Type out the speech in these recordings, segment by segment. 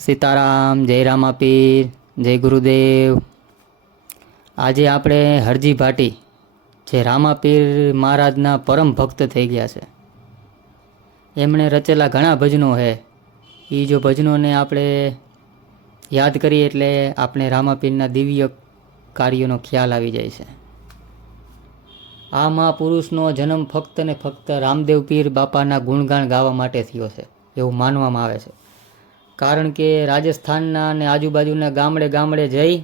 સીતારામ, જય રામાપીર, જય ગુરુદેવ. આજે આપણે હરજી ભાટી, જે રામાપીર મહારાજના પરમ ભક્ત થઈ ગયા છે. એમણે રચેલા ઘણા ભજનો છે એ જો ભજનોને આપણે યાદ કરીએ એટલે આપણે રામાપીરના દિવ્ય કાર્યોનો ખ્યાલ આવી જાય છે. આ મહાપુરુષનો જન્મ ફક્ત ને ફક્ત રામદેવ પીર બાપાના ગુણગાન ગાવા માટે થયો છે, એવું માનવામાં આવે છે. કારણ કે રાજસ્થાનના અને આજુબાજુના ગામડે ગામડે જઈ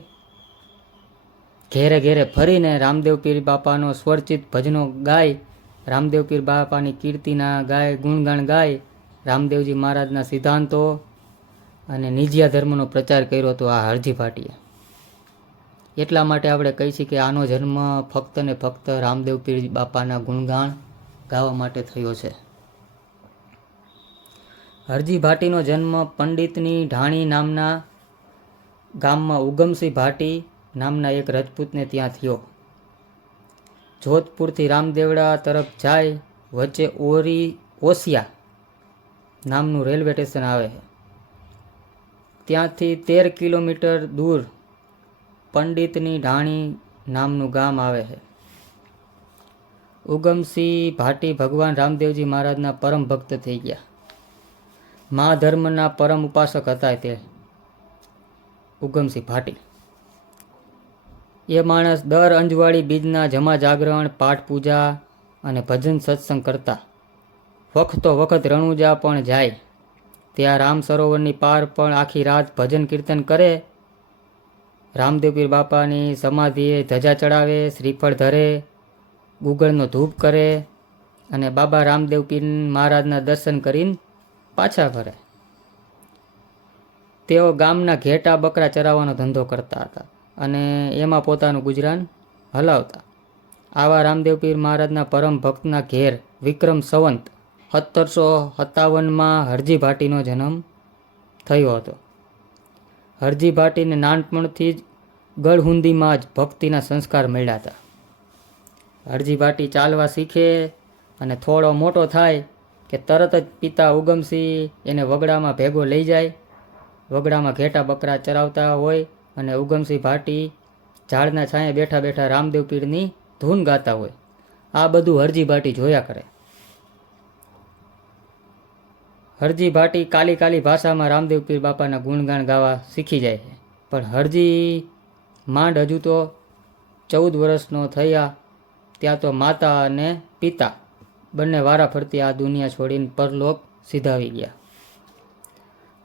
ઘેરે ઘેરે ફરીને રામદેવ પીર બાપાનો સ્વરચિત ભજનો ગાય રામદેવ પીર બાપાની કીર્તિના ગાય, ગુણગાન ગાય રામદેવજી મહારાજના સિદ્ધાંતો અને નિજિયા ધર્મનો પ્રચાર કર્યો હતો આ હરજી ભાટીએ એટલા માટે આપણે કહી છીએ કે આનો જન્મ ફક્ત ને ફક્ત રામદેવ પીર બાપાના ગુણગાન ગાવા માટે થયો છે. હરજી ભાટીનો જન્મ પંડિતની ઢાણી નામના ગામમાં ઉગમસિંહ ભાટી નામના એક રજપૂતને ત્યાં થયો. જોધપુરથી રામદેવડા તરફ જાય, વચ્ચે ઓરી ઓસિયા નામનું રેલવે સ્ટેશન આવે. ત્યાંથી તેર કિલોમીટર દૂર પંડિતની ઢાણી નામનું ગામ આવે છે. ઉગમસિંહ ભાટી ભગવાન રામદેવજી મહારાજના પરમ ભક્ત થઈ ગયા. મા ધર્મના પરમ ઉપાસક હતા તે ઉગમસિંહ ભાટી. એ માણસ દર અંજવાળી બીજના જમા જાગરણ, પાઠ પૂજા અને ભજન સત્સંગ કરતા. વખતો વખત રણુજા પણ જાય. ત્યાં રામ સરોવરની પાર પણ આખી રાત ભજન કીર્તન કરે. રામદેવપીર બાપાની સમાધિએ ધજા ચડાવે, શ્રીફળ ધરે, ગુગળનો ધૂપ કરે અને બાબા રામદેવ પીર મહારાજના દર્શન કરીને પાછા ઘરે તેઓ ગામના ઘેટા બકરા ચરાવવાનો ધંધો કરતા હતા અને એમાં પોતાનું ગુજરાન હલાવતા. આવા રામદેવ પીર મહારાજના પરમ ભક્તના ઘેર વિક્રમ સંવંત સત્તરસો સત્તાવનમાં હરજી ભાટીનો જન્મ થયો હતો. હરજી ભાટીને નાનપણથી જ ગળહુંદીમાં જ ભક્તિના સંસ્કાર મળ્યા હતા. હરજી ભાટી ચાલવા શીખે અને થોડો મોટો થાય કે તરત જ પિતા ઉગમસિંહ એને વગડામાં ભેગો લઈ જાય. વગડામાં ઘેટા બકરા ચરાવતા હોય અને ઉગમસિંહ ભાટી ઝાડના છાંયે બેઠા બેઠા રામદેવ પીરની ધૂન ગાતા હોય. આ બધું હરજી ભાટી જોયા કરે. હરજી ભાટી કાલી કાલી ભાષામાં રામદેવ પીર બાપાના ગુણગાન ગાવા શીખી જાય છે. પણ હરજી માંડ હજુ તો ચૌદ વર્ષનો થયા, ત્યાં તો માતા અને પિતા બંને વારા ફરતી આ દુનિયા છોડીને પરલોક સીધાવી ગયા.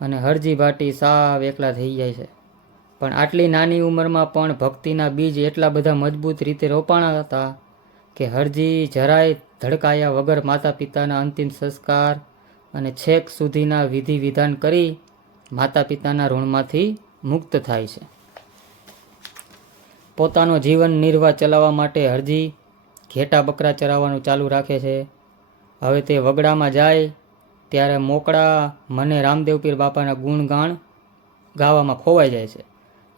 અને હરજી ભાટી સાવ એકલા થઈ જાય છે. પણ આટલી નાની ઉંમરમાં પણ ભક્તિના બીજ એટલા બધા મજબૂત રીતે રોપાણા હતા કે હરજી જરાય ધડકાયા વગર માતા પિતાના અંતિમ સંસ્કાર અને છેક સુધીના વિધિ વિધાન કરી માતા પિતાના ઋણમાંથી મુક્ત થાય છે. પોતાનો જીવન નિર્વાહ ચલાવવા માટે હરજી ઘેટા બકરા ચરાવવાનું ચાલુ રાખે છે. હવે તે વગડામાં જાય, ત્યારે મોકળા મને રામદેવપીર બાપાના ગુણગાન ગાવામાં ખોવાઈ જાય છે.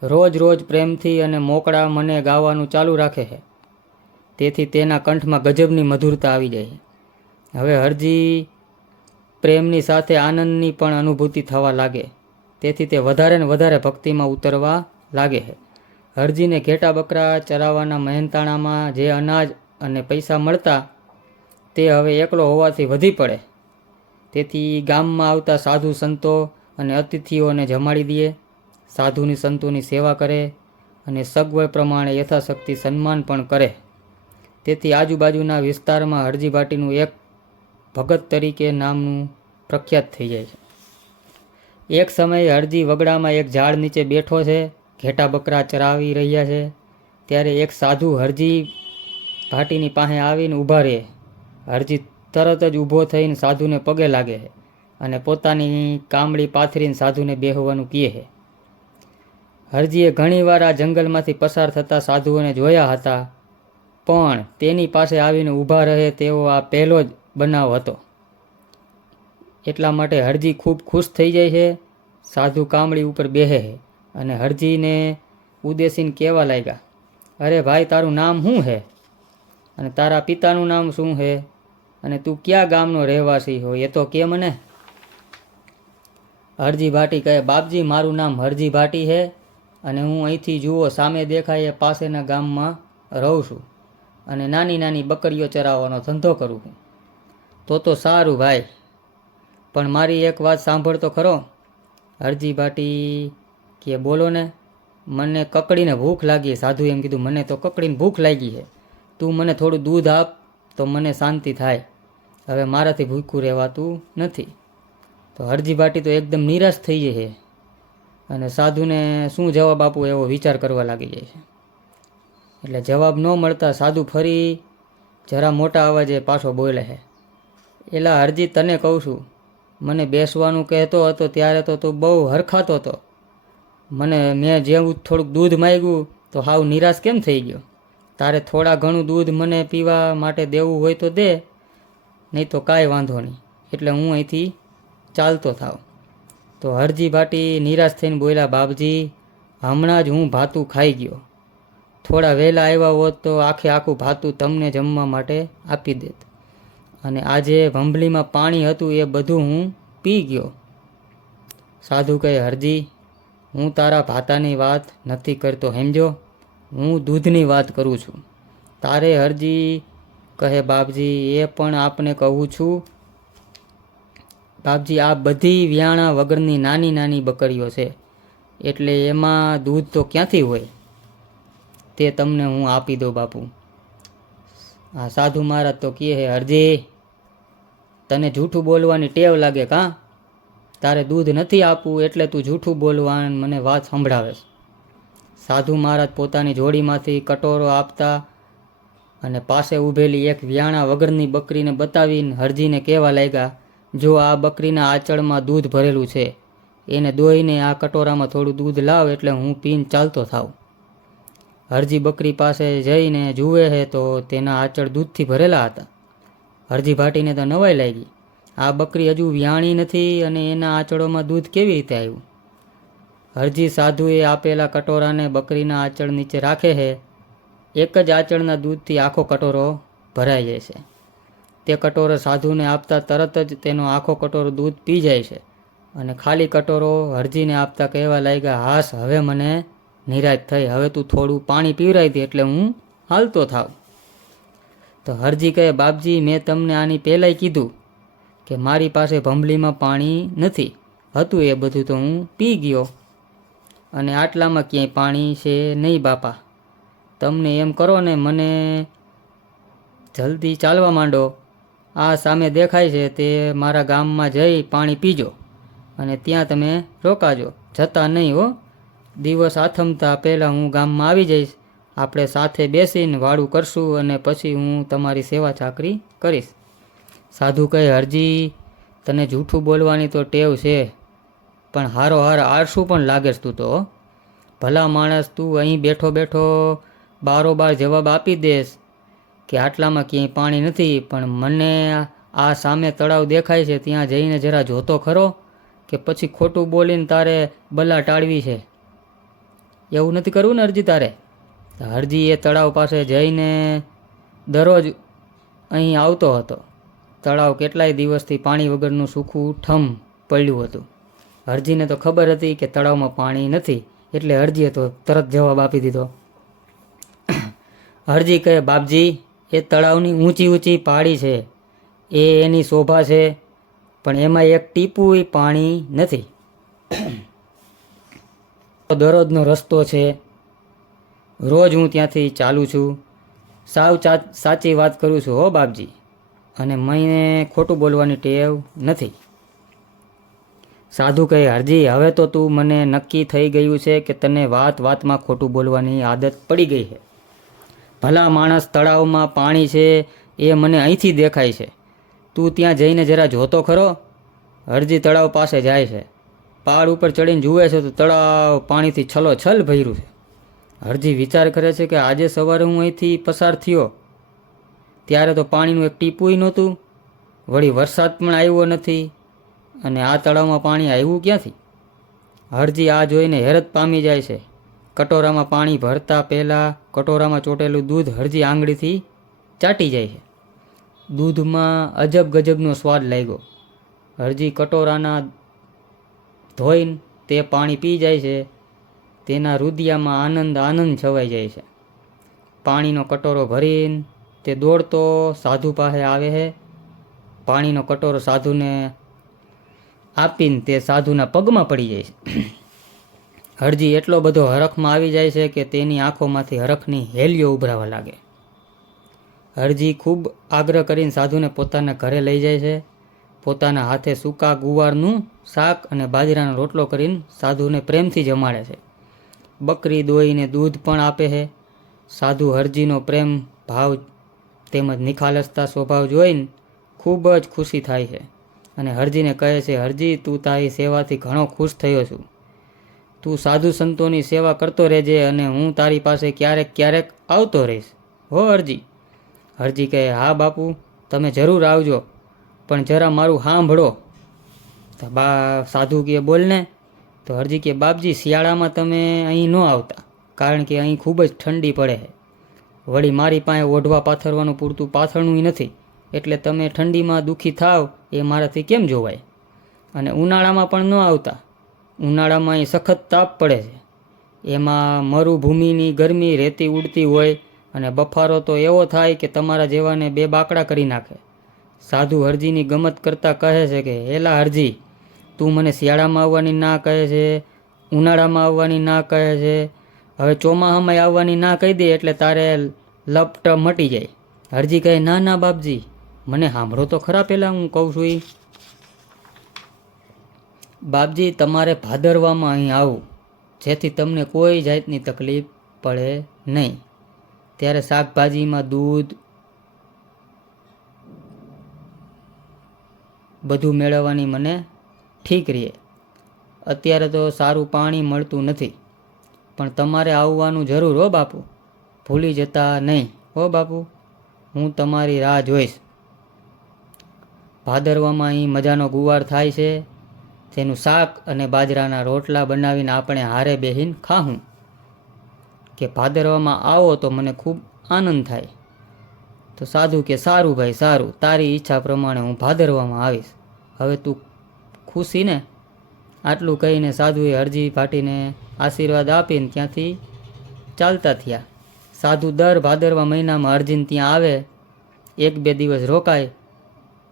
રોજ રોજ પ્રેમથી અને મોકળા મને ગાવાનું ચાલુ રાખે છે. તેથી તેના કંઠમાં ગજબની મધુરતા આવી જાય છે. હવે હરજી પ્રેમની સાથે આનંદની પણ અનુભૂતિ થવા લાગે. તેથી તે વધારે ને વધારે ભક્તિમાં ઉતરવા લાગે છે. હરજીને ઘેટા બકરા ચરાવવાના મહેનતાણામાં જે અનાજ અને પૈસા મળતા તે હવે એકલો હોવાથી વધી પડે. તેથી ગામમાં આવતા સાધુ સંતો અને અતિથિઓને જમાડી દે. સાધુની સંતોની સેવા કરે અને સગવડ પ્રમાણે યથાશક્તિ સન્માન પણ કરે. તેથી આજુબાજુના વિસ્તારમાં હરજી ભાટીનું એક ભગત તરીકે નામનું પ્રખ્યાત થઈ જાય છે. એક સમયે હરજી વગડામાં એક ઝાડ નીચે બેઠો છે, ઘેટા બકરા ચરાવી રહ્યા છે. ત્યારે એક સાધુ હરજી ભાટીની પાસે આવીને ઊભા રહે. હરજી તરત જ ઊભો થઈને સાધુને પગે લાગે છે અને પોતાની કામળી પાથરીને સાધુને બેહવાનું કહે છે હરજીએ ઘણીવાર આ જંગલમાંથી પસાર થતા સાધુઓને જોયા હતા, પણ તેની પાસે આવીને ઊભા રહે તેવો આ પહેલો જ બનાવ હતો. એટલા માટે હરજી ખૂબ ખુશ થઈ જાય છે સાધુ કામળી ઉપર બેહે છે અને હરજીને ઉદ્દેશીને કહેવા લાગ્યા, અરે ભાઈ, તારું નામ શું છે અને તારા પિતાનું નામ શું છે અને તું કયા ગામનો રહેવાસી હોય એ તો કે મને. હરજી ભાટી કહે, બાપજી, મારું નામ હરજી ભાટી છે અને હું અહીંથી જુઓ, સામે દેખાય એ પાસેના ગામમાં રહું છું અને નાની નાની બકરીઓ ચરાવવાનો ધંધો કરું છું. તો તો સારું ભાઈ, પણ મારી એક વાત સાંભળતો ખરો. હરજી ભાટી કે, બોલો ને, મને કકડીને ભૂખ લાગી. સાધુ એમ કીધું, મને તો કકડીને ભૂખ લાગી છે તું મને થોડું દૂધ આપ તો મને શાંતિ થાય. હવે મારાથી ભૂખ્યું રહેવાતું નથી. તો હરજી ભાટી તો એકદમ નિરાશ થઈ જાય છે અને સાધુને શું જવાબ આપવું એવો વિચાર કરવા લાગી જાય છે. એટલે જવાબ ન મળતા સાધુ ફરી જરા મોટા અવાજે પાછો બોલે છે. એલા હરજી તને કહું છું. મને બેસવાનું કહેતો હતો ત્યારે તો તું બહુ હરખાતો હતો. મને મેં જેવું થોડુંક દૂધ માગ્યું તો હાવ નિરાશ કેમ થઈ ગયો? તારે થોડા ઘણું દૂધ મને પીવા માટે દેવું હોય તો દે. નહીં તો કાંઈ વાંધો નહીં. એટલે હું અહીંથી ચાલતો થાવ. તો હરજી ભાટી નિરાશ થઈને બોલ્યા, બાપજી, હમણાં જ હું ભાતું ખાઈ ગયો. થોડા વહેલા આવ્યા હોત તો આખે આખું ભાતું તમને જમવા માટે આપી દેત. અને આજે ભંભલીમાં પાણી હતું એ બધું હું પી ગયો. સાધુ કહે, હરજી, હું તારા ભાતાની વાત નથી કરતો, સમજો? હું દૂધની વાત કરું છું. તારે હરજી કહે, બાપજી, એ પણ આપને કહું છું. બાપજી, આ બધી વ્યાણા વગરની નાની નાની બકરીઓ છે. એટલે એમાં દૂધ તો ક્યાંથી હોય? તે તમને હું આપી દઉં, બાપુ. આ સાધુ મહારાજ તો કહે હે હરજી, તને જૂઠું બોલવાની ટેવ લાગે કાં? તારે દૂધ નથી આપવું એટલે તું જૂઠું બોલવા મને વાત સંભળાવે સાધુ મહારાજ પોતાની જોડીમાંથી કટોરો આપતા અને પાસે ઊભેલી એક વ્યાણા વગરની બકરીને બતાવીને હરજીને કહેવા લાગ્યા, જો આ બકરીના આંચળમાં દૂધ ભરેલું છે, એને દોઈને આ કટોરામાં થોડું દૂધ લાવ એટલે હું પીને ચાલતો થાવ હરજી બકરી પાસે જઈને જુએ છે તો તેના આંચળ દૂધથી ભરેલા હતા. હરજી ભાટીને તો નવાઈ લાગી. આ બકરી હજુ વ્યાણી નથી અને એના આચળોમાં દૂધ કેવી રીતે આવ્યું? હરજી સાધુએ આપેલા કટોરાને બકરીના આંચળ નીચે રાખે છે એક જ આચળના દૂધથી આખો કટોરો ભરાઈ જાય છે. તે કટોરો સાધુને આપતા તરત જ તેનો આખો કટોરો દૂધ પી જાય છે અને ખાલી કટોરો હરજીને આપતા કહેવા લાગ્યા, હાસ, હવે મને નિરાશ થઈ. હવે તું થોડું પાણી પીવરાઈ દે એટલે હું હાલતો થાવ. તો હરજી કહે, બાપજી, મેં તમને આની પહેલાંય કીધું કે મારી પાસે ભંભલીમાં પાણી નથી. હતું એ બધું તો હું પી ગયો. અને આટલામાં ક્યાંય પાણી છે નહીં બાપા. તમને એમ કરો ને મને જલ્દી ચાલવા માંડો. આ સામે દેખાય છે તે મારા ગામમાં જઈ પાણી પીજો અને ત્યાં તમે રોકાજો. જતા નહીં હો. દિવસ આથમતા પહેલાં હું ગામમાં આવી જઈશ. આપણે સાથે બેસીને વાળું કરશું અને પછી હું તમારી સેવા ચાકરી કરીશ. સાધુ કહે, હરજી, તને જૂઠું બોલવાની તો ટેવ છે, પણ હારો હાર આળસું પણ લાગે તું તો. ભલા માણસ તું અહીં બેઠો બેઠો બારોબાર જવાબ આપી દેશ કે આટલામાં ક્યાંય પાણી નથી, પણ મને આ સામે તળાવ દેખાય છે, ત્યાં જઈને જરા જોતો ખરો કે પછી ખોટું બોલીને તારે બલા ટાળવી છે. એવું નથી કરવું ને અરજી તારે? હરજી એ તળાવ પાસે જઈને દરરોજ અહીં આવતો હતો. તળાવ કેટલાય દિવસથી પાણી વગરનું સૂકું ઠમ પડ્યું હતું. હરજીને તો ખબર હતી કે તળાવમાં પાણી નથી, એટલે હરજીએ તો તરત જવાબ આપી દીધો. હરજી કહે, બાપજી, એ તળાવની ઊંચી ઊંચી પાડી છે. એ એની શોભા છે, પણ એમાં એક ટીપું પાણી નથી. દરરોજનો રસ્તો છે. રોજ હું ત્યાંથી ચાલું છું. સાવ સાચી વાત કરું છું, હો બાપજી. અને મને ખોટું બોલવાની ટેવ નથી. સાધુ કહે, હરજી, હવે તો તું મને નક્કી થઈ ગયું છે કે તને વાત વાતમાં ખોટું બોલવાની આદત પડી ગઈ છે. ભલા માણસ તળાવમાં પાણી છે એ મને અહીંથી દેખાય છે. તું ત્યાં જઈને જરા જોતો ખરો. હરજી તળાવ પાસે જાય છે. પહાડ ઉપર ચડીને જુએ છે તો તળાવ પાણીથી છલો છલ ભર્યું છે. હરજી વિચાર કરે છે કે આજે સવારે હું અહીંથી પસાર થયો. ત્યારે તો પાણીનું એક ટીપુંય નહોતું. વળી વરસાદ પણ આવ્યો નથી. અને આ તળાવમાં પાણી આવ્યું ક્યાંથી? હરજી આ જોઈને હેરત પામી જાય છે. કટોરામાં પાણી ભરતા પહેલાં કટોરામાં ચોટેલું દૂધ હરજી આંગળીથી ચાટી જાય છે. દૂધમાં અજબ ગજબનો સ્વાદ લાગ્યો. હરજી કટોરાના ધોઈને તે પાણી પી જાય છે. તેના રુદિયામાં આનંદ આનંદ છવાઈ જાય છે. પાણીનો કટોરો ભરીને તે દોડતો સાધુ પાસે આવે છે. પાણીનો કટોરો સાધુને આપીને તે સાધુના પગમાં પડી જાય છે. હરજી એટલો બધો હરખમાં આવી જાય છે કે તેની આંખોમાંથી હરખની હેલીઓ ઉભરાવા લાગે. હરજી ખૂબ આગ્રહ કરીને સાધુને પોતાના ઘરે લઈ જાય છે. પોતાના હાથે સૂકા ગુવારનું શાક અને બાજરાનો રોટલો કરીને સાધુને પ્રેમથી જમાડે છે. બકરી દોઈને દૂધ પણ આપે છે. સાધુ હરજીનો પ્રેમ, ભાવ તેમજ નિખાલસતા સ્વભાવ જોઈને ખૂબ જ ખુશી થાય છે. અને હરજીને કહે છે, હરજી, તું તારી સેવાથી ઘણો ખુશ થયો છું. તું સાધુ સંતોની સેવા કરતો રહેજે અને હું તારી પાસે ક્યારેક ક્યારેક આવતો રહીશ. હો હરજી હરજી કહે, હા બાપુ, તમે જરૂર આવજો, પણ જરા મારું સાંભળો. તો બા, સાધુ કે બોલને તો હરજી કે, બાપજી, શિયાળામાં તમે અહીં ન આવતા, કારણ કે અહીં ખૂબ જ ઠંડી પડે છે. વળી મારી પાસે ઓઢવા પાથરવાનું પૂરતું પાથરણું નથી, એટલે તમે ઠંડીમાં દુઃખી થાવ, એ મારાથી કેમ જોવાય? અને ઉનાળામાં પણ ન આવતા ઉનાળામાં અહીં સખત તાપ પડે છે. એમાં મરુભૂમિની ગરમી રેતી ઉડતી હોય અને બફારો તો એવો થાય કે તમારા જેવાને બે બાકડા કરી નાખે. સાધુ હરજીની ગમત કરતાં કહે છે કે હેલા હરજી તું મને શિયાળામાં આવવાની ના કહે છે, ઉનાળામાં આવવાની ના કહે છે. હવે ચોમાસામાં આવવાની ના કહી દે એટલે તારે લપટ મટી જાય. હરજી કહે, ના ના, બાપજી, મને સાંભળો તો ખરા પહેલાં હું કહું છું એ બાપજી, તમારે ભાદરવામાં અહીં આવું. જેથી તમને કોઈ જાતની તકલીફ પડે નહીં. ત્યારે શાકભાજીમાં દૂધ બધું મેળવવાની મને ઠીક રહે અત્યારે તો સારું પાણી મળતું નથી. પણ તમારે આવવાનું જરૂર હો બાપુ. ભૂલી જતા નહીં. હો બાપુ, હું તમારી રાહ જોઈશ. ભાદરવામાં અહીં મજાનો ગુવાર થાય છે. તેનું શાક અને બાજરાના રોટલા બનાવીને આપણે હારે બેહીને ખાહું. કે ભાદરવામાં આવો તો મને ખૂબ આનંદ થાય. તો સાધુ કે, સારું ભાઈ, સારું. તારી ઈચ્છા પ્રમાણે હું ભાદરવામાં આવીશ. હવે તું ખુશી ને? આટલું કહીને સાધુએ અરજી ફાટીને આશીર્વાદ આપીને ત્યાંથી ચાલતા થયા. સાધુ દર ભાદરવા મહિનામાં અરજીને ત્યાં આવે. એક બે દિવસ રોકાય.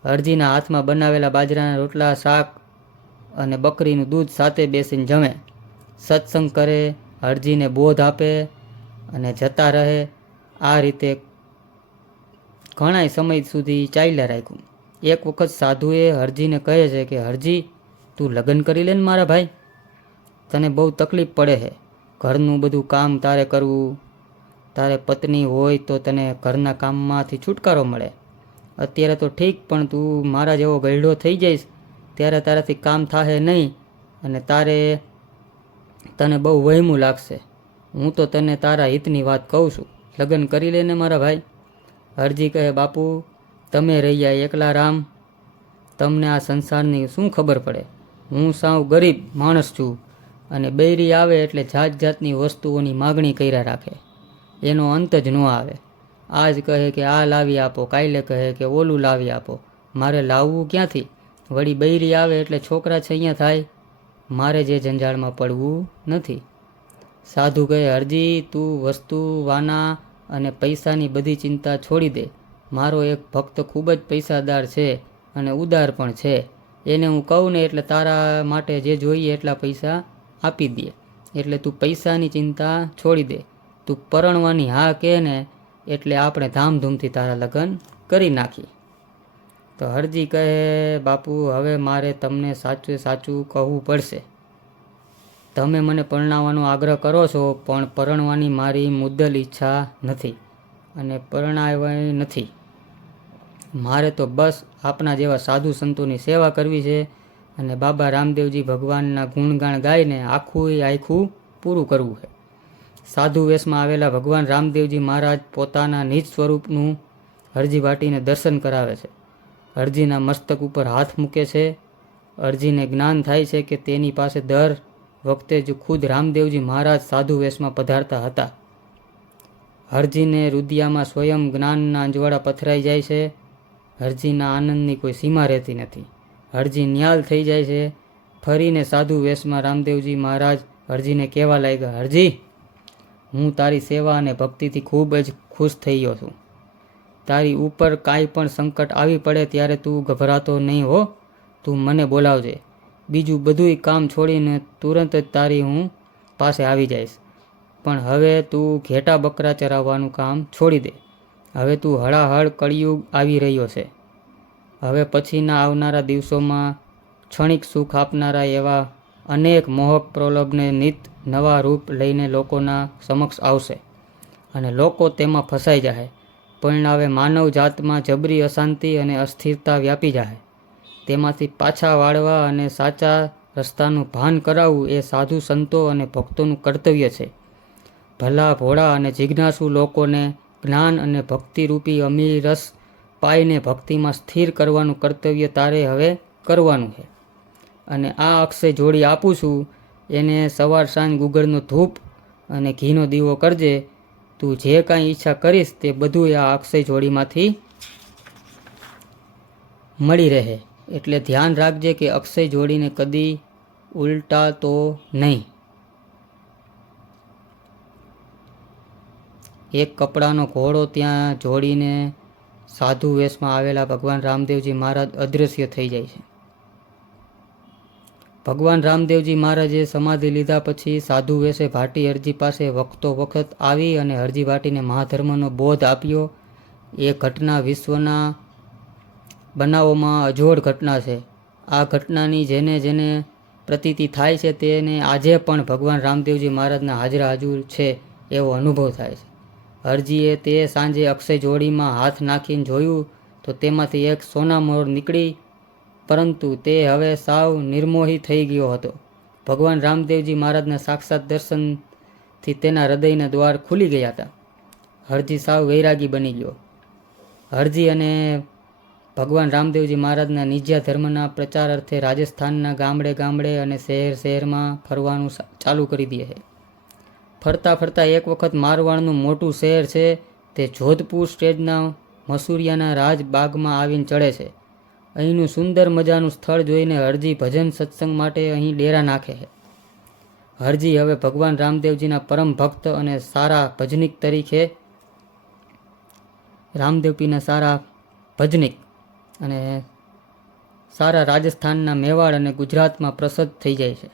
અરજીના હાથમાં બનાવેલા બાજરાના રોટલા, શાક અને બકરીનું દૂધ સાથે બેસીને જમે. સત્સંગ કરે, અરજીને બોધ આપે અને જતા રહે. આ રીતે ઘણાય સમય સુધી ચાલ્યા રાખ્યું. એક વખત સાધુએ હરજીને કહે છે કે હરજી તું લગ્ન કરી લે ને મારા ભાઈ. તને બહુ તકલીફ પડે છે. ઘરનું બધું કામ તારે કરવું. તારે પત્ની હોય તો તને ઘરના કામમાંથી છુટકારો મળે. અત્યારે તો ઠીક, પણ તું મારા જેવો ગયડો થઈ જઈશ. ત્યારે તારાથી કામ થાહે નહીં અને તારે તને બહુ વહેમું લાગશે. હું તો તને તારા હિતની વાત કહું છું. લગ્ન કરી લેને મારા ભાઈ. હરજી કહે, બાપુ, તમે રહ્યા એકલા રામ. તમને આ સંસારની શું ખબર પડે? હું સાવ ગરીબ માણસ છું અને બૈરી આવે એટલે જાત જાતની વસ્તુઓની માગણી કર્યા રાખે. એનો અંત જ ન આવે. આજ કહે કે આ લાવી આપો, કાલે કહે કે ઓલું લાવી આપો. મારે લાવવું ક્યાંથી? વળી બૈરી આવે એટલે છોકરા છે અહીંયા થાય. મારે જે જંજાળમાં પડવું નથી. સાધુ કહે હરજી તું વસ્તુ, વાના અને પૈસાની બધી ચિંતા છોડી દે. મારો એક ભક્ત ખૂબ જ પૈસાદાર છે અને ઉદાર પણ છે. એને હું કહું ને એટલે તારા માટે જે જોઈએ એટલા પૈસા આપી દે. એટલે તું પૈસાની ચિંતા છોડી દે. તું પરણવાની હા કહે ને એટલે આપણે ધામધૂમથી તારા લગ્ન કરી નાખી તો હરજી કહે, બાપુ, હવે મારે તમને સાચું સાચું કહવું પડશે. તમે મને પરણાવવાનો આગ્રહ કરો છો, પણ પરણવાની મારી મુદ્દલ ઈચ્છા નથી અને પરણાવાય નથી. મારે તો બસ આપના જેવા સાધુ સંતોની સેવા કરવી છે અને બાબા રામદેવજી ભગવાનના ગુણગાન ગાઈને આખું આખું પૂરું કરવું છે. સાધુ વેશમાં આવેલા ભગવાન રામદેવજી મહારાજ પોતાના નિજ સ્વરૂપનું હરજી વાટીને દર્શન કરાવે છે. અરજીના મસ્તક ઉપર હાથ મૂકે છે. અરજીને જ્ઞાન થાય છે કે તેની પાસે દર વખતે જ ખુદ રામદેવજી મહારાજ સાધુ વેશમાં પધારતા હતા. હરજીને રુદિયામાં સ્વયં જ્ઞાનના અંજવાળા પથરાઈ જાય છે. હરજીના આનંદની કોઈ સીમા રહેતી નથી. હરજી ન્યાલ થઈ જાય છે. ફરીને સાધુ વેશમાં રામદેવજી મહારાજ હરજીને કહેવા લાગ્યા હરજી હું તારી સેવા અને ભક્તિથી ખૂબ જ ખુશ થઈ ગયો છું. તારી ઉપર કાંઈ પણ સંકટ આવી પડે ત્યારે તું ગભરાતો નહીં હો. તું મને બોલાવજે. બીજું બધુંય કામ છોડીને તુરંત જ તારી હું પાસે આવી જઈશ. પણ હવે તું ઘેટા બકરા ચરાવવાનું કામ છોડી દે. હવે તું હળાહળ કળિયુગ આવી રહ્યો છે. હવે પછીના આવનારા દિવસોમાં ક્ષણિક સુખ આપનારા એવા અનેક મોહક પ્રલોભને નિત નવા રૂપ લઈને લોકોના સમક્ષ આવશે. અને લોકો તેમાં ફસાઈ જાય પરિણામે માનવ જાતમાં જબરી અશાંતિ અને અસ્થિરતા વ્યાપી જાય. તેમાંથી પાછા વાળવા અને સાચા રસ્તાનું ભાન કરાવવું એ સાધુ સંતો અને ભક્તોનું કર્તવ્ય છે. ભલા ભોળા અને જિજ્ઞાસુ લોકોને જ્ઞાન અને ભક્તિરૂપી અમીર રસ પાઈને ભક્તિમાં સ્થિર કરવાનું કર્તવ્ય તારે હવે કરવાનું છે. અને આ અક્ષય જોડી આપું છું, એને સવાર સાંજ ગુગળનો ધૂપ અને ઘીનો દીવો કરજે તું જે કાંઈ ઈચ્છા કરીશ તે બધું આ અક્ષય જોડીમાંથી મળી રહે. એટલે ધ્યાન રાખજે કે અક્ષય જોડીને કદી ઉલટા તો નહીં. એક કપડાનો ઘોડો ત્યાં જોડીને સાધુ વેશમાં આવેલા ભગવાન રામદેવજી મહારાજ અદૃશ્ય થઈ જાય છે. ભગવાન રામદેવજી મહારાજે સમાધિ લીધા પછી સાધુ વેશે ભાટી હરજી પાસે વખતો વખત આવી અને હરજી ભાટીને મહાધર્મનો બોધ આપ્યો. એ ઘટના વિશ્વના બનાવોમાં અજોડ ઘટના છે. આ ઘટનાની જેને જેને પ્રતીતિ થાય છે તેને આજે પણ ભગવાન રામદેવજી મહારાજના હાજરા હાજુર છે એવો અનુભવ થાય છે. હરજીએ તે સાંજે અક્ષય જોડીમાં હાથ નાખીને જોયું તો તેમાંથી એક સોના મોર નીકળી પરંતુ તે હવે સાવ નિર્મોહી થઈ ગયો હતો. ભગવાન રામદેવજી મહારાજના સાક્ષાત દર્શનથી તેના હૃદયના દ્વાર ખુલી ગયા હતા. હરજી સાવ વૈરાગી બની ગયો. હરજી અને ભગવાન રામદેવજી મહારાજના નિજ્યા ધર્મના પ્રચાર અર્થે રાજસ્થાનના ગામડે ગામડે અને શહેર શહેરમાં ફરવાનું ચાલુ કરી દે છે ફરતા ફરતા એક વખત મારવાડનું મોટું શહેર છે તે જોધપુર સ્ટેજના મસૂરિયાના રાજબાગમાં આવીને ચડે છે. અહીંનું સુંદર મજાનું સ્થળ જોઈને હરજી ભજન સત્સંગ માટે અહીં ડેરા નાખે છે. હરજી હવે ભગવાન રામદેવજીના પરમ ભક્ત અને સારા ભજનિક તરીકે રામદેવપીના સારા ભજનિક અને સારા રાજસ્થાનના મેવાડ અને ગુજરાતમાં પ્રસિદ્ધ થઈ જાય છે.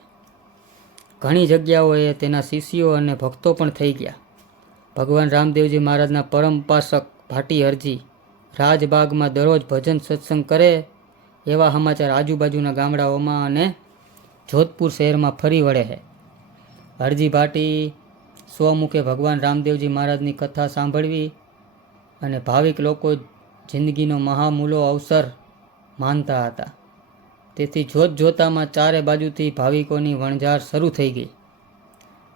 ઘણી જગ્યાઓએ તેના શિષ્યો અને ભક્તો પણ થઈ ગયા. ભગવાન રામદેવજી મહારાજના પરમ ઉપાસક ભાટી હરજી રાજબાગમાં દરરોજ ભજન સત્સંગ કરે એવા સમાચાર આજુબાજુના ગામડાઓમાં અને જોધપુર શહેરમાં ફરી વળે છે. હરજી ભાટી, સ્વમુખે ભગવાન રામદેવજી મહારાજની કથા સાંભળવી અને ભાવિક લોકો જિંદગીનો મહામૂલો અવસર માનતા હતા. તેથી જોત જોતામાં ચારે બાજુથી ભાવિકોની વણઝાર શરૂ થઈ ગઈ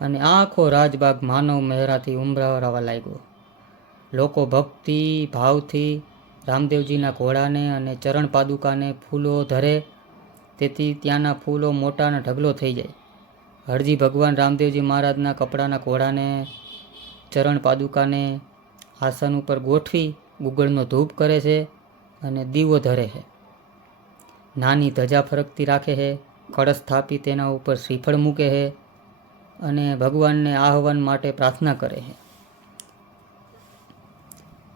અને આખો રાજબાગ માનવ મહેરાથી ઉમરાવરાવા લાગ્યો. લોકો ભક્તિ, ભાવથી રામદેવજીના ઘોડાને અને ચરણ પાદુકાને ફૂલો ધરે, તેથી ત્યાંના ફૂલો મોટાનો ઢગલો થઈ જાય. હરજી ભગવાન રામદેવજી મહારાજના કપડાના ઘોડાને, ચરણ પાદુકાને આસન ઉપર ગોઠવી ગુગળનો ધૂપ કરે છે અને દીવો ધરે છે. નાની ધજા ફરકતી રાખે છે, કળશ સ્થાપી તેના ઉપર શ્રીફળ મૂકે છે અને ભગવાનને આહવાન માટે પ્રાર્થના કરે છે.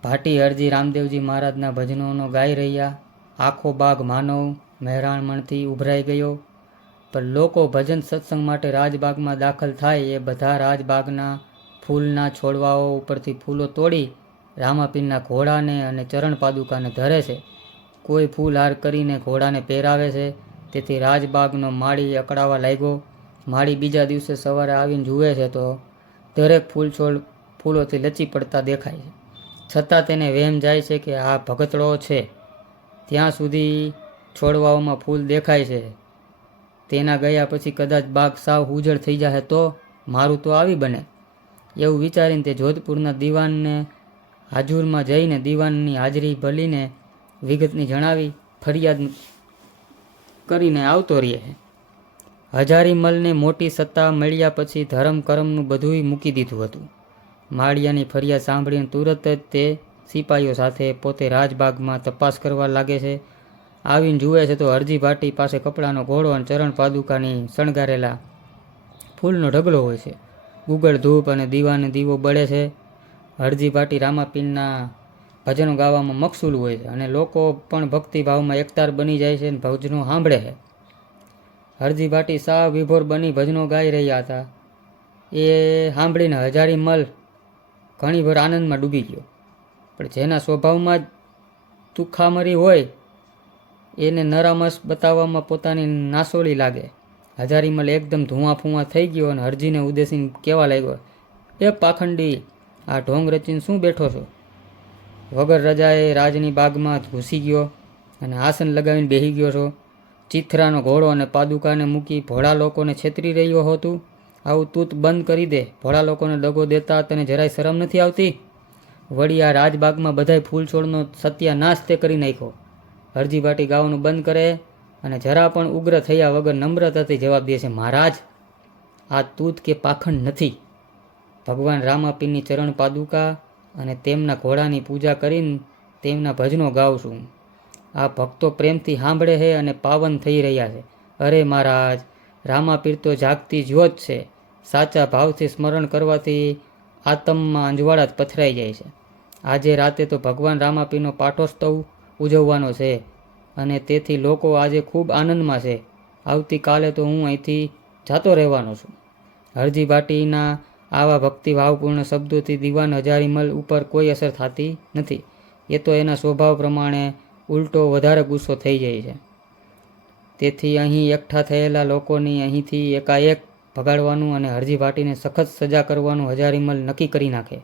ભાટી હરજી રામદેવજી મહારાજના ભજનોનો ગાઈ રહ્યા. આખો બાગ માનવ મહેરામણથી ઉભરાઈ ગયો. પણ લોકો ભજન સત્સંગ માટે રાજબાગમાં દાખલ થાય એ બધા રાજબાગના ફૂલના છોડવાઓ ઉપરથી ફૂલો તોડી રામાપીરના ઘોડાને અને ચરણ પાદુકાને ધરે છે. કોઈ ફૂલ હાર કરીને ઘોડાને પહેરાવે છે. તેથી રાજબાગનો માળી અકળાવા લાગ્યો. માળી બીજા દિવસે સવારે આવીને જુએ છે તો દરેક ફૂલ છોડ ફૂલોથી લચી પડતા દેખાય છે. છતાં તેને વહેમ જાય છે કે આ ભગતડો છે. ત્યાં સુધી છોડવાઓમાં ફૂલ દેખાય છે. તેના ગયા પછી કદાચ બાગ સાવ ઉજળ થઈ જાય તો મારું તો આવી બને. એવું વિચારીને તે જોધપુરના દીવાનને હાજુરમાં જઈને દીવાનની હાજરી ભલીને વિગતની જણાવી ફરિયાદ કરીને આવતો રહે. હજારીમલને મોટી સત્તા મળ્યા પછી ધર્મ કરમનું બધુંય મૂકી દીધું હતું. માળિયાની ફરિયાદ સાંભળીને તુરત જ તે સિપાહીઓ સાથે પોતે રાજબાગમાં તપાસ કરવા લાગે છે. આવીને જુએ છે તો હરજી ભાટી પાસે કપડાનો ઘોડો અને ચરણ પાદુકાની શણગારેલા ફૂલનો ઢગલો હોય છે. ગુગળ ધૂપ અને દીવાને દીવો બળે છે. હરજી ભાટી રામાપીનના ભજનો ગાવામાં મકસૂલ હોય છે અને લોકો પણ ભક્તિભાવમાં એકતાર બની જાય છે અને ભજનો સાંભળે છે. હરજી ભાટી સાવ વિભોર બની ભજનો ગાઈ રહ્યા હતા. એ સાંભળીને હજારી મલ ઘણીભર આનંદમાં ડૂબી ગયો. પણ જેના સ્વભાવમાં જ તુખામરી હોય, એને નરામસ બતાવવામાં પોતાની નાસોળી લાગે. હજારીમલ એકદમ ધુઆ ફુઆ થઈ ગયો અને હરજીને ઉદ્દેશીને કહેવા લાગ્યો, એ પાખંડી, આ ઢોંગ રચીને શું બેઠો છો? વગર રજાએ રાજની બાગમાં ઘૂસી ગયો અને આસન લગાવીને બેહી ગયો છો. ચિથરાનો ઘોડો અને પાદુકાને મૂકી ભોળા લોકોને છેતરી રહ્યો હતું? આવું તૂત બંધ કરી દે. ભોળા લોકોને દગો દેતા તને જરાય શરમ નથી આવતી. વળી આ રાજબાગમાં બધાય ફૂલ છોડનો સત્યાનાશ તે કરી નાખ્યો. હરજી ગાવાનું બંધ કરે અને જરા પણ ઉગ્ર થયા વગર નમ્રતાથી જવાબ દે છે મહારાજ, આ તૂત કે પાખંડ નથી. ભગવાન રામાપીરની ચરણ પાદુકા અને તેમના ઘોડાની પૂજા કરીને તેમના ભજનો ગાઉં છું. આ ભક્તો પ્રેમથી સાંભળે છે અને પાવન થઈ રહ્યા છે. અરે મહારાજ, રામાપીર તો જાગતી જ્યોત છે. સાચા ભાવથી સ્મરણ કરવાથી આતમમાં અંજવાળા જ પથરાઈ જાય છે. આજે રાતે તો ભગવાન રામાપીનો પાઠોત્સવ ઉજવવાનો છે અને તેથી લોકો આજે ખૂબ આનંદમાં છે. આવતીકાલે તો હું અહીંથી જાતો રહેવાનો છું. હરજી બાટીના આવા ભક્તિભાવપૂર્ણ શબ્દોથી દીવાન હજારીમલ ઉપર કોઈ અસર થતી નથી. એ તો એના સ્વભાવ પ્રમાણે ઉલટો વધારે ગુસ્સો થઈ જાય છે. તેથી અહીં એકઠા થયેલા લોકોની અહીંથી એકાએક ભગાડવાનું અને હરજી ભાટીને સખત સજા કરવાનું હજારીમલ નક્કી કરી નાખે.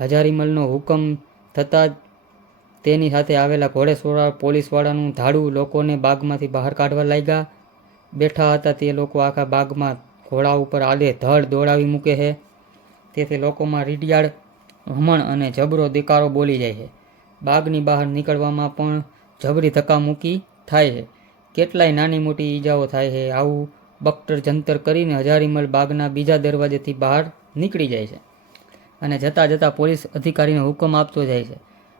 હજારીમલનો હુકમ થતાં જ તેની સાથે આવેલા ઘોડેસવાળા પોલીસવાળાનું ધાડું લોકોને બાગમાંથી બહાર કાઢવા લાગ્યા. બેઠા હતા તે લોકો આખા બાગમાં ઘોડા ઉપર આડે ધડ દોડાવી મૂકે છે. તેથી લોકોમાં રીડિયાળ હમણ અને જબરો દેકારો બોલી જાય છે. બાગની બહાર નીકળવામાં પણ જબરી ધક્કા મૂકી થાય છે. કેટલાય નાની મોટી ઈજાઓ થાય છે. આવું બક્ટર જંતર કરીને હજારીમલ બાગના બીજા દરવાજેથી બહાર નીકળી જાય છે. અને જતાં જતાં પોલીસ અધિકારીને હુકમ આપતો જાય છે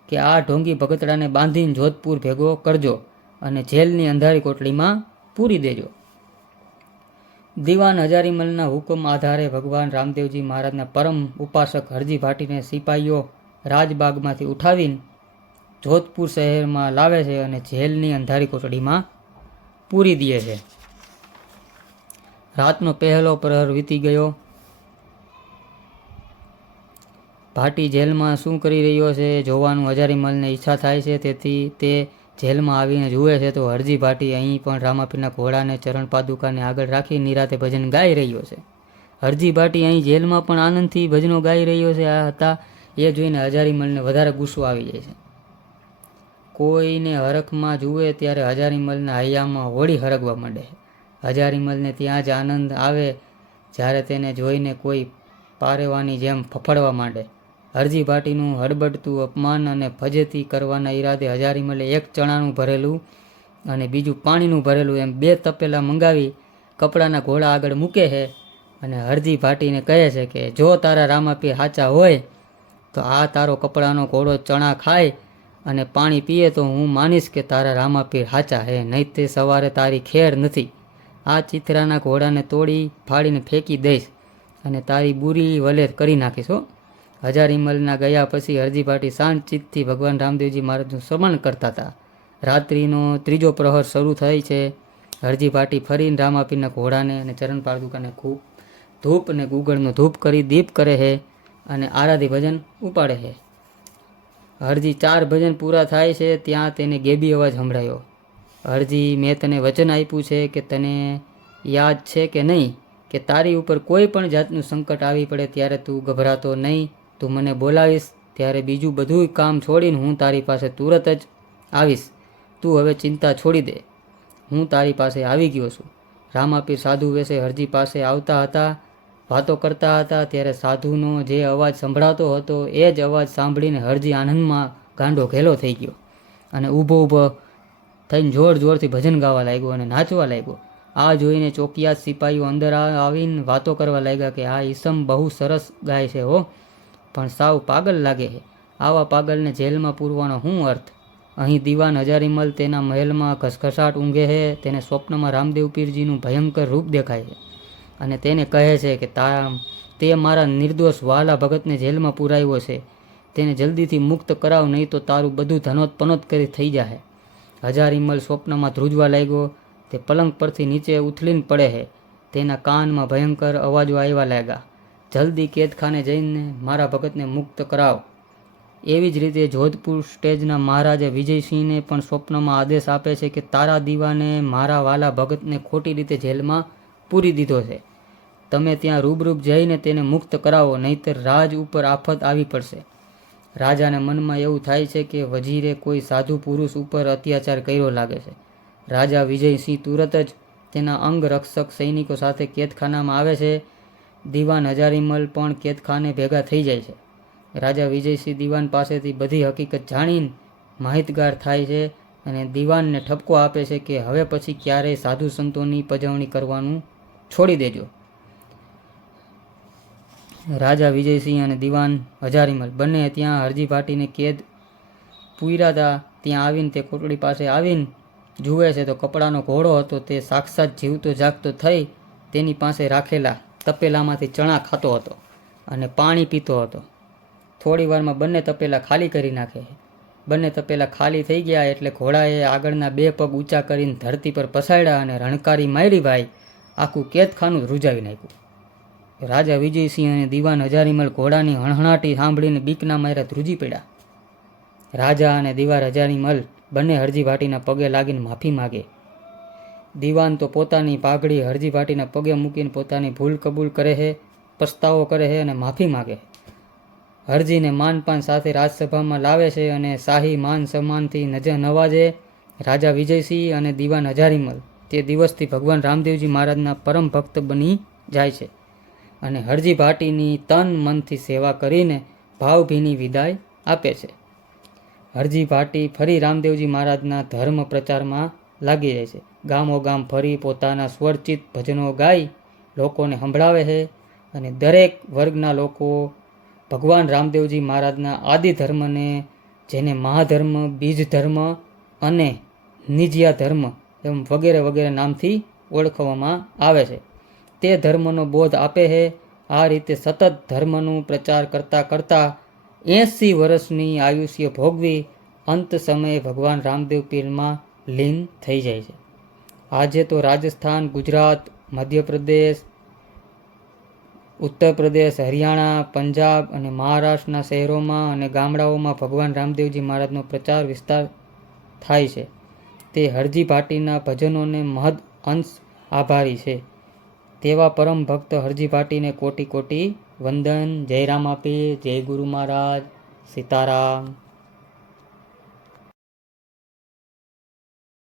કે આ ઢોંગી ભગતડાને બાંધીને જોધપુર ભેગો કરજો અને જેલની અંધારી કોટલીમાં પૂરી દેજો. દીવાન હજારીમલના હુકમ આધારે ભગવાન રામદેવજી મહારાજના પરમ ઉપાસક હરજી ભાટીને સિપાહીઓ રાજબાગમાંથી ઉઠાવીને જોધપુર શહેરમાં લાવે છે અને જેલની અંધારી કોટડીમાં પૂરી દે છે. રાતનો પહેલો પ્રહર વીતી ગયો. ભાટી જેલમાં શું કરી રહ્યો છે? જોવાનું હજારીમલને ઈચ્છા થાય છે, તેથી તે જેલમાં આવીને જુએ છે. તો હરજી ભાટી અહીં પણ રામાપીરના ઘોડાને ચરણ પાદુકાને આગળ રાખી નિરાતે ભજન ગાઈ રહ્યો છે. હરજી ભાટી અહીં જેલમાં પણ આનંદથી ભજનો ગાઈ રહ્યો છે. આ હતા એ જોઈને હજારીમલને વધારે ગુસ્સો આવી જાય છે. કોઈને હરખમાં જુએ ત્યારે હજારીમલના હૈયામાં હોળી હરગવા માંડે હજારીમલને ત્યાં જ આનંદ આવે જ્યારે તેને જોઈને કોઈ પારેવાની જેમ ફફડવા માંડે. હરજી ભાટીનું હડબડતું અપમાન અને ફજેતી કરવાના ઈરાદે હજારીમલે એક ચણાનું ભરેલું અને બીજું પાણીનું ભરેલું એમ બે તપેલા મંગાવી કપડાના ઘોડા આગળ મૂકે છે અને હરજી ભાટીને કહે છે કે, જો તારા રામાપી સાચા હોય, તો આ તારો કપડાનો ઘોડો ચણા ખાય અને પાણી પીએ તો હું માનીશ કે તારા રામાપીર સાચા હે, નહીં તે સવારે તારી ખેર નથી. આ ચિત્રાના ઘોડાને તોડી ફાડીને ફેંકી દઈશ અને તારી બુરી વલેર કરી નાખીશ, હો. હજાર ઇમલના ગયા પછી હરજી પાટી શાંત ચિત્તથી ભગવાન રામદેવજી મહારાજનું સ્મરણ કરતા હતા. રાત્રિનો ત્રીજો પ્રહર શરૂ થાય છે. હરજી પાટી ફરીને રામાપીરના ઘોડાને અને ચરણ પાદુકાને ખૂબ ધૂપ અને ગુગળનો ધૂપ કરી દીપ કરે છે અને આરાધી ભજન ઉપાડે છે હરજી ચાર ભજન પૂરા થાય છે, ત્યાં તેને ગેબી અવાજ સંભળાયો. હરજી મેં તને વચન આપ્યું છે કે તને યાદ છે કે નહીં? કે તારી ઉપર કોઈ પણ જાતનું સંકટ આવી પડે ત્યારે તું ગભરાતો નહીં. તું મને બોલાવીશ, ત્યારે બીજું બધું કામ છોડીને હું તારી પાસે તુરત જ આવીશ. તું હવે ચિંતા છોડી દે. હું તારી પાસે આવી ગયો છું. રામાપીર સાધુ વેશે હરજી પાસે આવતા હતા, વાતો કરતા હતા, ત્યારે સાધુનો જે અવાજ સંભળાતો હતો, એ જ અવાજ સાંભળીને હરજી આનંદમાં ગાંડો ઘેલો થઈ ગયો અને ઊભો ઊભો થઈને જોર જોરથી ભજન ગાવા લાગ્યો અને નાચવા લાગ્યો. આ જોઈને ચોકિયા સિપાહીઓ અંદર આવીને વાતો કરવા લાગ્યા કે આ ઈસમ બહુ સરસ ગાય છે હો, પણ સાવ પાગલ લાગે છે. આવા પાગલને જેલમાં પૂરવાનો શું અર્થ? અહીં દીવાન હજારીમલ તેના મહેલમાં ઘસઘસાટ ઊંઘે છે, તેને સ્વપ્નમાં રામદેવ પીરજીનું ભયંકર રૂપ દેખાય છે. અને તેને કહે છે કે તા તે મારા નિર્દોષ વાલા ભગતને જેલમાં પુરાવ્યો છે. તેને જલ્દીથી મુક્ત કરાવ, નહીં તો તારું બધું ધનોત પનોત કરી થઈ જાય હજારીમલ સ્વપ્નમાં ધ્રુજવા લાગ્યો. તે પલંગ પરથી નીચે ઉથલીને પડે છે તેના કાનમાં ભયંકર અવાજો આવ્યા લાગ્યા. જલ્દી કેદખાને જઈને મારા ભગતને મુક્ત કરાવ. એવી જ રીતે જોધપુર સ્ટેજના મહારાજા વિજયસિંહને પણ સ્વપ્નમાં આદેશ આપે છે કે તારા દીવાને મારા વાલા ભગતને ખોટી રીતે જેલમાં પૂરી દીધો છે. તમે ત્યાં રૂબરૂબ જઈને તેને મુક્ત કરાવો, નહીતર રાજ ઉપર આફત આવી પડશે. રાજાને મનમાં એવું થાય છે કે વજીરે કોઈ સાધુ પુરુષ ઉપર અત્યાચાર કર્યો લાગે છે. રાજા વિજયસિંહ તુરત જ તેના અંગરક્ષક સૈનિકો સાથે કેદખાનામાં આવે છે. દીવાન હજારીમલ પણ કેદખાને ભેગા થઈ જાય છે. રાજા વિજયસિંહ દિવાન પાસેથી બધી હકીકત જાણીને માહિતગાર થાય છે અને દિવાનને ઠપકો આપે છે કે હવે પછી ક્યારેય સાધુ સંતોની પજવણી કરવાનું છોડી દેજો. રાજા વિજયસિંહ અને દીવાન હજારીમલ. બંને ત્યાં હરજી ભાટીને કેદ પૂર્યા ત્યાં આવીને તે કોટડી પાસે આવીને જુએ છે તો કપડાનો ઘોડો હતો. તે સાક્ષાત જીવતો જાગતો થઈ તેની પાસે રાખેલા તપેલામાંથી ચણા ખાતો હતો અને પાણી પીતો હતો. થોડી વારમાં બંને તપેલા ખાલી કરી નાખે બંને તપેલા ખાલી થઈ ગયા એટલે ઘોડાએ આગળના બે પગ ઊંચા કરીને ધરતી પર પસાડ્યા અને રણકારી મારી ભાઈ આખું કેદખાનું રૂજાવી નાખ્યું. રાજા વિજયસિંહ અને દીવાન હજારીમલ ઘોડાની હણહણાટી સાંભળીને બીકના માર્યા ધ્રુજી પડ્યા. રાજા અને દીવાર હજારીમલ બંને હરજી ભાટીના પગે લાગીને માફી માગે. દીવાન તો પોતાની પાઘડી હરજી ભાટીના પગે મૂકીને પોતાની ભૂલ કબૂલ કરે છે, પસ્તાવો કરે છે અને માફી માગે. હરજીને માનપાન સાથે રાજસભામાં લાવે છે અને શાહી માન સન્માનથી નજર નવાજે રાજા વિજયસિંહ અને દીવાન હજારીમલ. તે દિવસથી ભગવાન રામદેવજી મહારાજના પરમ ભક્ત બની જાય છે. અને હરજી ભાટીની તન મનથી સેવા કરીને ભાવભીની વિદાય આપે છે. હરજી ભાટી ફરી રામદેવજી મહારાજના ધર્મ પ્રચારમાં લાગી જાય છે. ગામો ગામ ફરી પોતાના સ્વરચિત ભજનો ગાઈ લોકોને સંભળાવે છે અને દરેક વર્ગના લોકો ભગવાન રામદેવજી મહારાજના આદિ ધર્મને, જેને મહાધર્મ, બીજ ધર્મ અને નિજિયા ધર્મ એમ વગેરે વગેરે નામથી ઓળખવામાં આવે છે. તે ધર્મનો બોધ આપે છે. આ રીતે સતત ધર્મનું પ્રચાર કરતાં કરતાં એંસી વર્ષની આયુષ્ય ભોગવી અંત સમયે ભગવાન રામદેવ પીરમાં લીન થઈ જાય છે. આજે તો રાજસ્થાન, ગુજરાત, મધ્યપ્રદેશ ઉત્તર પ્રદેશ હરિયાણા, પંજાબ અને મહારાષ્ટ્રના શહેરોમાં અને ગામડાઓમાં ભગવાન રામદેવજી મહારાજનો પ્રચાર વિસ્તાર થાય છે. તે હરજી ભાટીના ભજનોને મહદ અંશ આભારી છે. તેવા પરમ ભક્ત હરજી ભાટીને કોટી કોટી વંદન. જય રામ આપી, જય ગુરુ મહારાજ. સીતારામ.